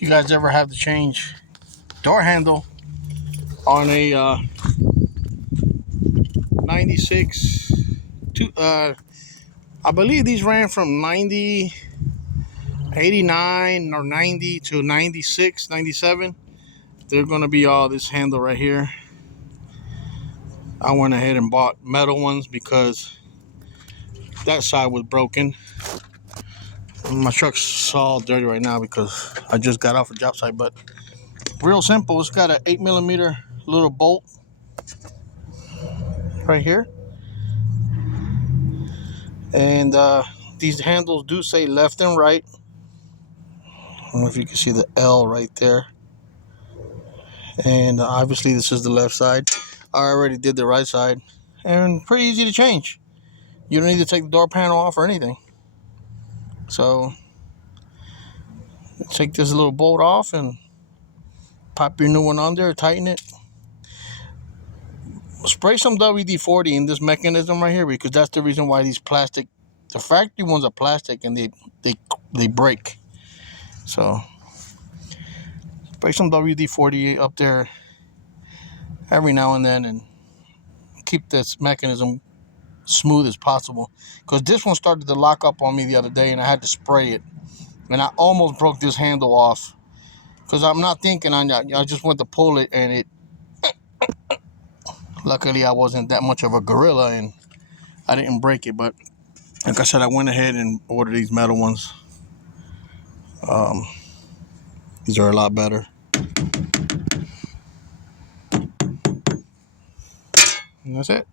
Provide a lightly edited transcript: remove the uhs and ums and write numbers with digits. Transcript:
you guys ever have to change door handle on a 96 to I believe these ran from 90, 89 or 90 to 96, 97. They're going to be all this handle right here. I went ahead and bought metal ones because that side was broken. My truck's all dirty right now because I just got off a job site, but real simple. It's got an 8mm little bolt right here, and these handles do say left and right. I don't know if you can see the L right there, and obviously this is the left side. I already did the right side, and pretty easy to change. You don't need to take the door panel off or anything. So take this little bolt off and pop your new one on there, tighten it. Spray some WD-40 in this mechanism right here, because that's the reason why these plastic, the factory ones are plastic and they break. So spray some WD-40 up there every now and then and keep this mechanism smooth as possible, because this one started to lock up on me the other day and I had to spray it, and I almost broke this handle off because I'm not thinking on that. I just went to pull it and it, luckily I wasn't that much of a gorilla and I didn't break it. But like I said, I went ahead and ordered these metal ones. These are a lot better. And that's it.